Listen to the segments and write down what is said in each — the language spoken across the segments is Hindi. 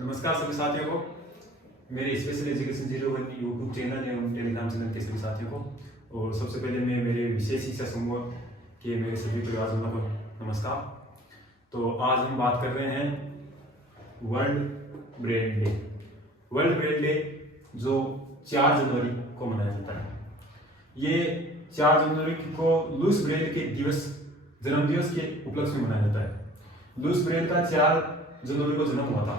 नमस्कार सभी साथियों को, मेरे स्पेशल एजुकेशन 01 यूट्यूब चैनल एवं टेलीग्राम चैनल के सभी साथियों को। और सबसे पहले मैं मेरे विशेष शिक्षा समूह के मेरे सभी परिवारजनों को नमस्कार। तो आज हम बात कर रहे हैं world brain day. World brain day जो 4 जनवरी को मनाया जाता है। ये 4 जनवरी को लुईस ब्रेल के जन्मदिवस के उपलक्ष्य में मनाया जाता है। लुईस ब्रेल का 4 जनवरी को जन्म हुआ था।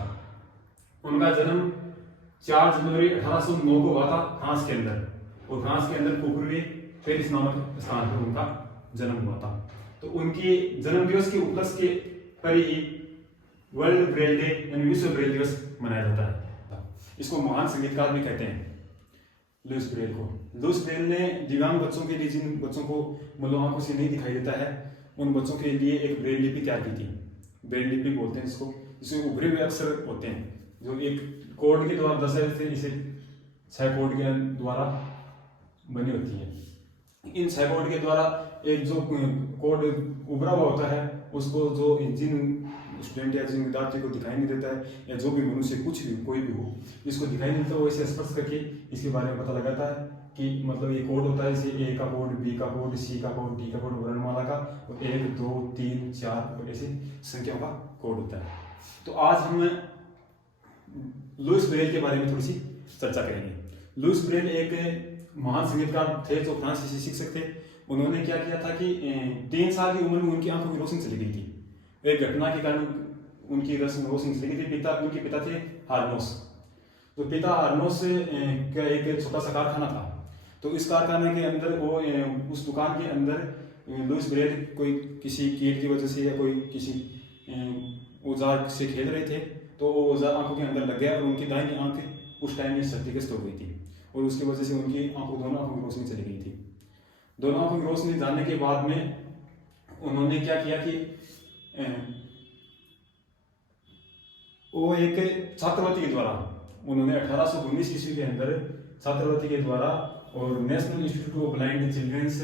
उनका जन्म 4 जनवरी 1809 को हुआ था फ्रांस के अंदर, और फ्रांस के अंदर कुकुरवे पेरिस नामक स्थान पर उनका जन्म हुआ था। तो उनके जन्म दिवस के उपलक्ष्य के पर ही वर्ल्ड ब्रेल डे यानी विश्व ब्रेल दिवस मनाया जाता है। इसको महान संगीतकार भी कहते हैं, लुईस ब्रेल को। लुईस ब्रेल ने दिव्यांग बच्चों के लिए, जिन बच्चों को मतलब आंखों से नहीं दिखाई देता है, उन बच्चों के लिए एक ब्रेल लिपि तैयार की थी। ब्रेल लिपि बोलते हैं इसको, जिसमें उभरे हुए अक्षर होते हैं जो एक कोड के द्वारा दर्शाए जाते हैं। इसे 6 कोड के द्वारा बनी होती है। इन 6 कोड के द्वारा एक जो कोड उभरा हुआ होता है, उसको जो जिन स्टूडेंट या जिन विद्यार्थी को दिखाई नहीं देता है, या जो भी मनुष्य कुछ भी कोई भी हो जिसको दिखाई नहीं देता, वो इसे स्पर्श करके इसके बारे में पता लगाता है कि मतलब ये कोड होता है। जैसे ए का कोड, बी का कोड, सी का कोड, डी का कोड, वर्णमाला का, और 1 2 3 4 और ऐसे संख्याओं का कोड होता है। तो आज हम लुईस ब्रेल के बारे में थोड़ी सी चर्चा करेंगे। लुईस ब्रेल एक महान संगीतकार थे जो फ्रांसीसी शिक्षक थे। उन्होंने क्या किया था कि 3 साल की उम्र में उनकी आंखों की रोशनी चली गई थी। एक घटना के कारण उनकी रोशनी चली गई थी। उनके पिता थे हार्मोस। तो पिता हार्मोस का एक छोटा सा कारखाना था। तो इस कारखाने के अंदर वो उस दुकान के अंदर लुईस ब्रेल कोई किसी कीट की वजह से या कोई किसी औजार से खेल रहे थे, तो वो औजार आंखों के अंदर लग गया और उनकी दाहिनी आंख उस टाइम में क्षतिग्रस्त हो गई थी, और उसकी वजह से उनकी दोनों आंखों की रोशनी चली गई थी। दोनों आंखों की रोशनी जाने के बाद में उन्होंने क्या किया कि वो एक छात्रवृत्ति के द्वारा उन्होंने 1819 ईस्वी के अंदर छात्रवृत्ति के द्वारा, और National Institute of Blind Children's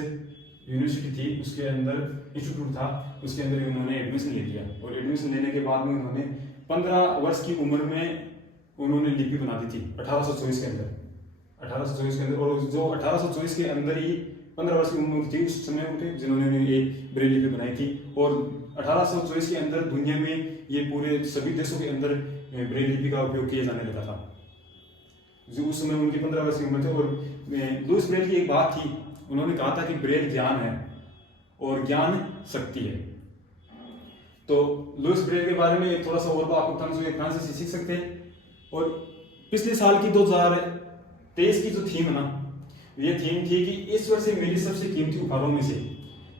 University थी, उसके अंदर इंस्टीट्यूट था, उसके अंदर उन्होंने एडमिशन ले लिया। और एडमिशन लेने के बाद में उन्होंने 15 वर्ष की उम्र में उन्होंने लिपि बना दी थी 1824 के अंदर। 1824 के अंदर, और जो 1824 के अंदर ही 15 वर्ष की उम्र थी उस समय उनके, जिन्होंने ये ब्रेल लिपि बनाई थी। और 1824 के अंदर दुनिया में ये पूरे सभी देशों के अंदर ब्रेल लिपि का उपयोग किया जाने लगा था, जो उस समय उनकी 15 वर्ष की उम्र थी। और लुईस ब्रेल की एक बात थी, उन्होंने कहा था कि ब्रेल ज्ञान है और ज्ञान शक्ति है। तो लुईस ब्रेल के बारे में थोड़ा सा और आपको बताना चाहिए, फ्रांसीसी सीख सकते हैं। और पिछले साल की 2023 की जो थीम है ना, ये थीम थी कि ईश्वर से मिली सबसे कीमती उपहारों में से,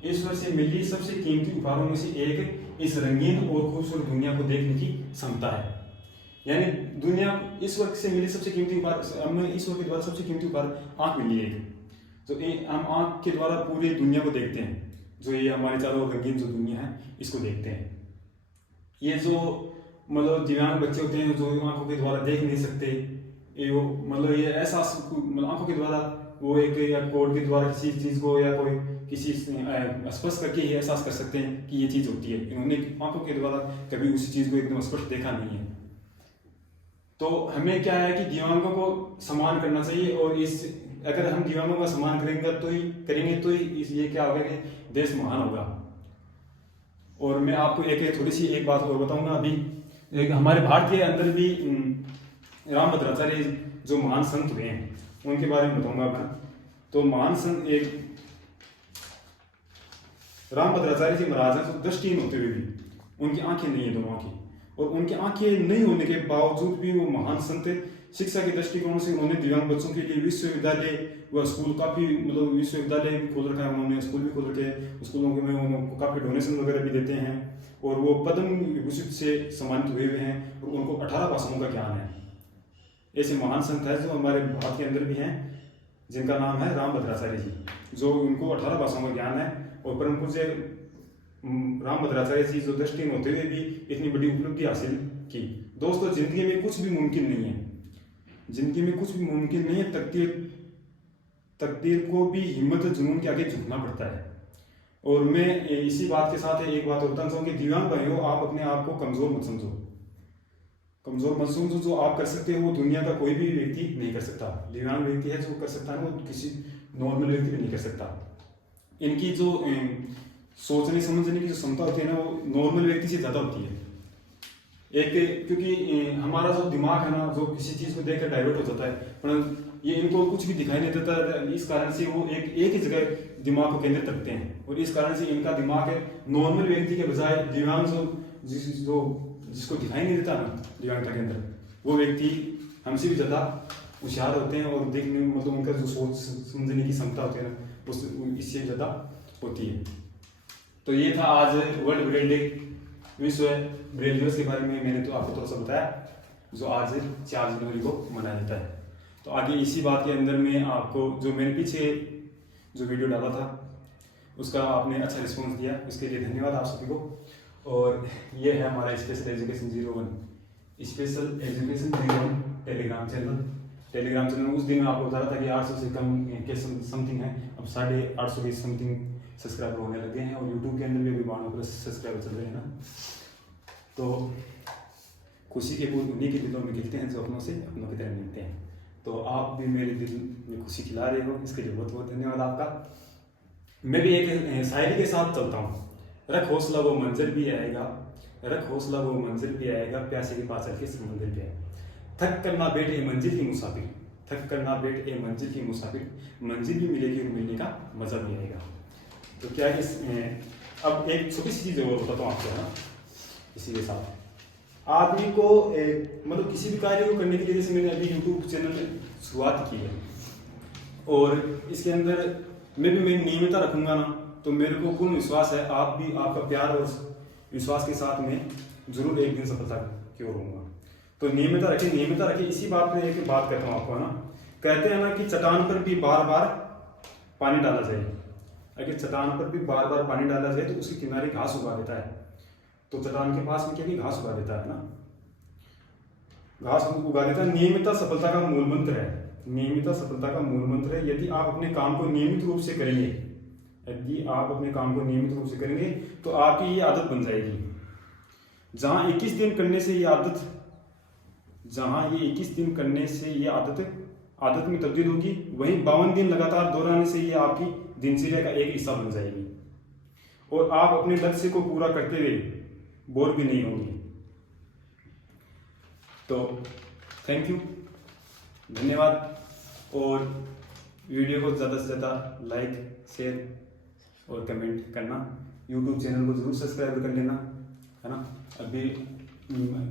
ईश्वर से मिली सबसे कीमती उपहारों में से एक इस रंगीन और खूबसूरत दुनिया को देखने की क्षमता है। यानी दुनिया, ईश्वर से मिली सबसे कीमती उपहार, हमें ईश्वर के द्वारा सबसे कीमती उपहार आंख मिली है। तो हम आंख के द्वारा पूरी दुनिया को देखते हैं, जो ये हमारे चारों ओर रंगीन जो दुनिया है इसको देखते हैं। ये जो मतलब दिव्यांग बच्चे होते हैं जो आंखों के द्वारा देख नहीं सकते, ये वो मतलब ये एहसास मतलब आंखों के द्वारा वो एक या कोड के द्वारा किसी चीज को या कोई किसी स्पर्श करके ही एहसास कर सकते हैं कि ये चीज होती है। इन्होंने आंखों के द्वारा कभी उसी चीज को एकदम स्पष्ट देखा नहीं है। तो हमें क्या है कि दिव्यांगों को सम्मान करना चाहिए, और इस अगर हम दिव्यांगों का सम्मान करेंगे तो ये क्या होगा कि देश महान होगा। और मैं आपको थोड़ी सी एक बात और बताऊंगा। अभी हमारे भारत के अंदर भी रामभद्राचार्य जो महान संत हुए हैं उनके बारे में बताऊंगा मैं। तो महान संत एक रामभद्राचार्य जी महाराज हैं, जो दृष्टिहीन होते हुए भी उनकी आंखें नहीं है, दोनों आंखें, और उनकी आंखें नहीं होने के बावजूद भी वो महान संत शिक्षा के दृष्टिकोण से उन्होंने दिव्यांग बच्चों के लिए विश्वविद्यालय व स्कूल काफी मतलब विश्वविद्यालय भी खोल रखा है, उन्होंने स्कूल भी खोल रखे हैं। स्कूलों में उनको काफी डोनेशन वगैरह भी देते हैं, और वो पद्म विभूषण से सम्मानित हुए हुए हैं, और उनको 18 भाषाओं का ज्ञान है। ऐसे महान संत है जो हमारे भारत के अंदर भी हैं, जिनका नाम है रामभद्राचार्य जी, जो उनको 18 भाषाओं का ज्ञान है। और परम पूज्य रामभद्राचार्य जी जो दृष्टिहीन होते हुए भी इतनी बड़ी उपलब्धि हासिल की। दोस्तों, जिंदगी में कुछ भी मुमकिन नहीं है, जिंदगी में कुछ भी मुमकिन नहीं है। तकदीर को भी हिम्मत जुनून के आगे झुकना पड़ता है। और मैं इसी बात के साथ एक बात और बताना चाहूँगा कि दिव्यांग भाइयों, आप अपने आप को कमजोर मत समझो। कमजोर महसूस जो आप कर सकते हो वो दुनिया का कोई भी व्यक्ति नहीं कर सकता। दिव्यांग व्यक्ति है जो कर सकता है वो किसी नॉर्मल व्यक्ति भी नहीं कर सकता। इनकी जो सोचने समझने की जो क्षमता होती है ना वो नॉर्मल व्यक्ति से ज़्यादा होती है। एक क्योंकि हमारा जो दिमाग है ना जो किसी चीज़ को देखकर डाइवर्ट हो जाता है, पर ये इनको कुछ भी दिखाई नहीं देता, इस कारण से वो एक ही जगह दिमाग को केंद्रित रखते हैं और इस कारण से इनका दिमाग है नॉर्मल व्यक्ति के बजाय दिव्यांग जो जिसको दिखाई नहीं देता ना दिव्यांगता के अंदर, वो व्यक्ति हमसे भी ज़्यादा होशियार होते हैं और देखने मतलब उनका जो सोच समझने की क्षमता होती है ना उस इससे ज़्यादा होती है। तो ये था आज वर्ल्ड ब्रेल डे, विश्व ब्रेल दिवस के बारे में मैंने तो आपको थोड़ा सा बताया, जो आज 4 जनवरी को मनाया जाता है। तो आगे इसी बात के अंदर में आपको जो मैंने पीछे जो वीडियो डाला था उसका आपने अच्छा रिस्पॉन्स दिया, इसके लिए धन्यवाद आप सभी को। और ये है हमारा स्पेशल एजुकेशन 01 टेलीग्राम चैनल। उस दिन मैं आपको बता रहा था कि 800 से कम के समथिंग है, अब 850 के समथिंग सब्सक्राइबर होने लगे हैं और यूट्यूब के अंदर भी अभी 92 सब्सक्राइबर चल रहे हैं ना। तो खुशी के फूल उन्हीं के दिलों में खिलते हैं जो अपनों से अपनों की तरह मिलते हैं। तो आप भी मेरे दिल में खुशी खिला रहे हो, इसके लिए बहुत बहुत धन्यवाद आपका। मैं भी एक शायरी के साथ चलता हूँ। रख हौसला वो मंजिल भी आएगा, रख हौसला वो मंजिल भी आएगा, प्यासे के पास चल के समंदिर पे आएगा। थक कर ना बैठ ए मंजिल की मुसाफिर, थक कर ना बैठ ए मंजिल की मुसाफिर, मंजिल भी मिलेगी और मिलने का मजा भी आएगा। तो क्या अब एक छोटी सी चीज़ और बताता हूँ आपको ना, इसी के साथ आदमी को मतलब किसी भी कार्य को करने के लिए, जैसे मैंने अभी यूट्यूब चैनल में शुरुआत की है और इसके अंदर मैं नियमितता रखूंगा ना, तो मेरे को पूर्ण विश्वास है आप भी आपका प्यार और विश्वास के साथ में जरूर एक दिन सफलता की ओर होऊंगा। तो नियमितता रखिए। इसी बात पे एक बात कहता हूँ आपको ना, कहते हैं ना कि चट्टान पर भी बार बार पानी डाला जाए, अगर चट्टान पर भी बार बार पानी डाला जाए तो उसके किनारे घास उगा देता है। तो चट्टान के पास में क्या कि घास उगा देता है ना, घास उगा देता है। नियमितता सफलता का मूल मंत्र है, नियमितता सफलता का मूल मंत्र है। यदि आप अपने काम को नियमित रूप से करेंगे, यदि आप अपने काम को नियमित रूप से करेंगे तो आपकी ये आदत बन जाएगी। जहां 21 दिन करने से ये आदत, जहां ये 21 दिन करने से ये आदत में तब्दील होगी, वहीं 52 दिन लगातार दोहराने से ये आपकी दिनचर्या का एक हिस्सा बन जाएगी और आप अपने लक्ष्य को पूरा करते हुए बोर भी नहीं होंगे। तो थैंक यू, धन्यवाद। और वीडियो को ज़्यादा से ज़्यादा लाइक, शेयर और कमेंट करना। यूट्यूब चैनल को जरूर सब्सक्राइब कर लेना, है ना। अभी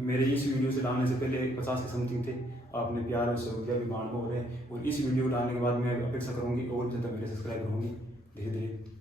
मेरे इस वीडियो से डालने से पहले 50 के समथिंग थे, आपने प्यार और सहयोग भी बांट हो रहे हैं और इस वीडियो डालने के बाद मैं अपेक्षा करूँगी और ज़्यादा मेरे सब्सक्राइबर होंगे धीरे धीरे।